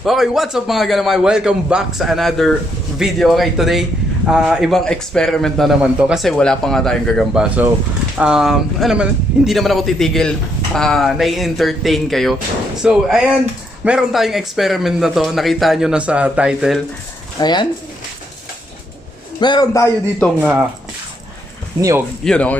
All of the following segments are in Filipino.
Okay, what's up mga galamay? Welcome back sa another video. Okay, today, ibang experiment na naman to kasi wala pa nga tayong gagamba. So, hindi naman ako titigil na-entertain kayo. So, ayan, meron tayong experiment na to. Nakita nyo na sa title. Ayan. Meron tayo ditong niyog, you know,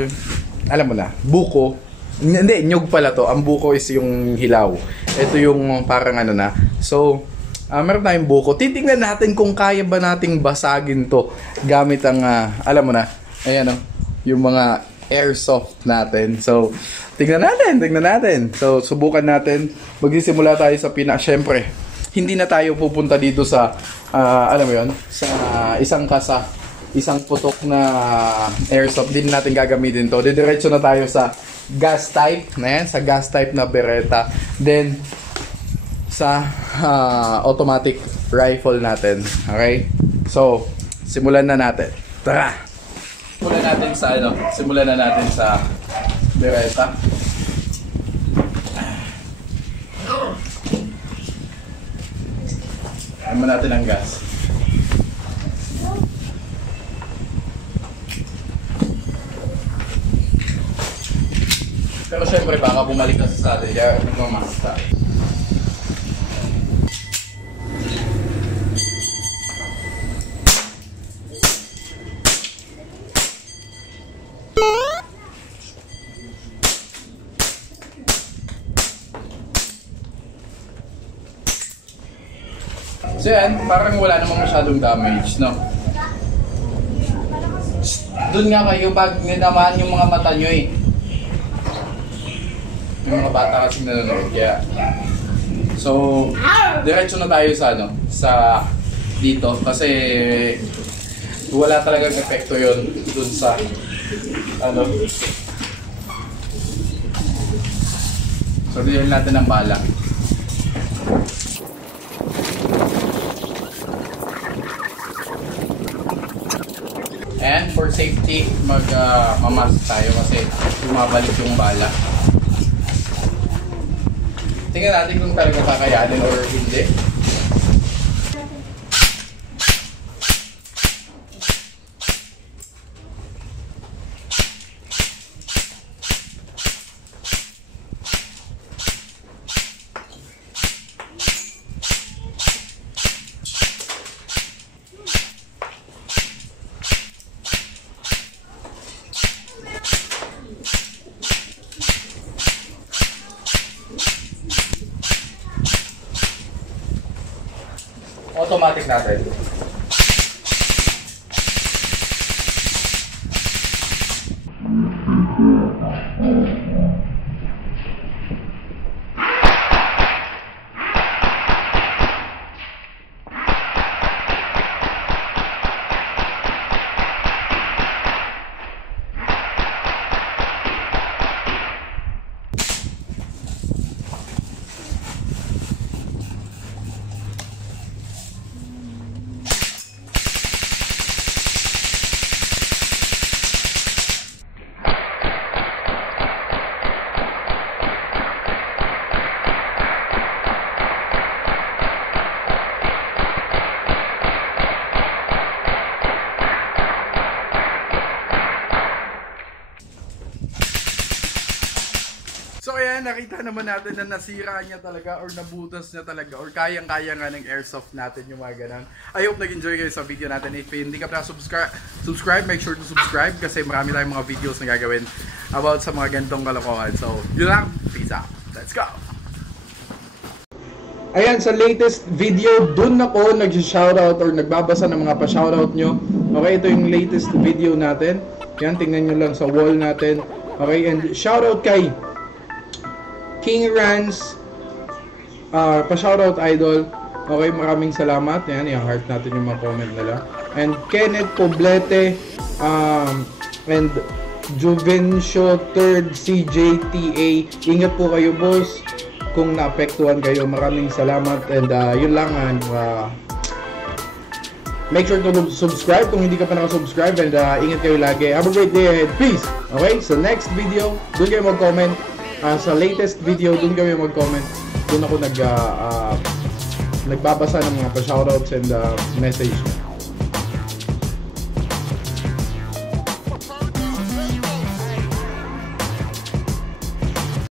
alam mo na, buko. Hindi, nyug pala to. Ang buko is yung hilaw. Ito yung parang ano na. So, meron tayong buko. Titingnan natin kung kaya ba nating basagin to gamit ang, alam mo na, ayan o, yung mga airsoft natin. So, tingnan natin. So, subukan natin. Magsisimula tayo sa syempre, hindi na tayo pupunta dito sa, alam mo yun, sa isang putok na airsoft. Din natin gagamitin to. Didiretso na tayo sa gas type na yan, sa gas type na Beretta, then sa automatic rifle natin. Okay, so simulan na natin. Tara, simulan na natin sa Beretta. Ayan natin ang gas. Pero syempre baka bumalik na sa atin, kaya nagmamakas tayo. So yan, parang wala namang masyadong damage, no? Doon nga kayo pag naman yung mga mata nyo eh. Yung mga bata kasing nanonood, kaya so diretso na tayo sa sa dito kasi wala talagang epekto yon dun sa so diyan natin ang bala. And for safety mamask tayo kasi bumabalik yung bala. Tingnan natin kung talaga kakayanin or hindi. Automatic natin. So ayan, nakita naman natin na nasira niya talaga or nabutas niya talaga or kayang-kaya nga ng airsoft natin yung mga ganun. I hope nag-enjoy kayo sa video natin. If hindi ka pa subscribe, make sure to subscribe kasi marami tayong mga videos na gagawin about sa mga ganitong kalokohan. So yun lang, peace out. Let's go! Ayan, sa latest video, dun ako nag-shoutout or nagbabasa ng mga pa-shoutout nyo. Okay, ito yung latest video natin. Yan, tingnan nyo lang sa wall natin. Okay, and shoutout kay King Rans, pa-shoutout idol. Okay, maraming salamat. Yan, i-heart natin yung mga comment nila. And Kenneth Poblete, and Juvencio 3rd CJTA. Ingat po kayo, boss. Kung naapektuhan kayo, maraming salamat. And yun lang, make sure to subscribe kung hindi ka pa nakasubscribe. And ingat kayo lagi. Have a great day ahead. Peace! Okay, so next video, doon kayo mag-comment. Sa latest video, doon kami mag-comment. Doon ako nagbabasa ng mga pa-shoutouts and message.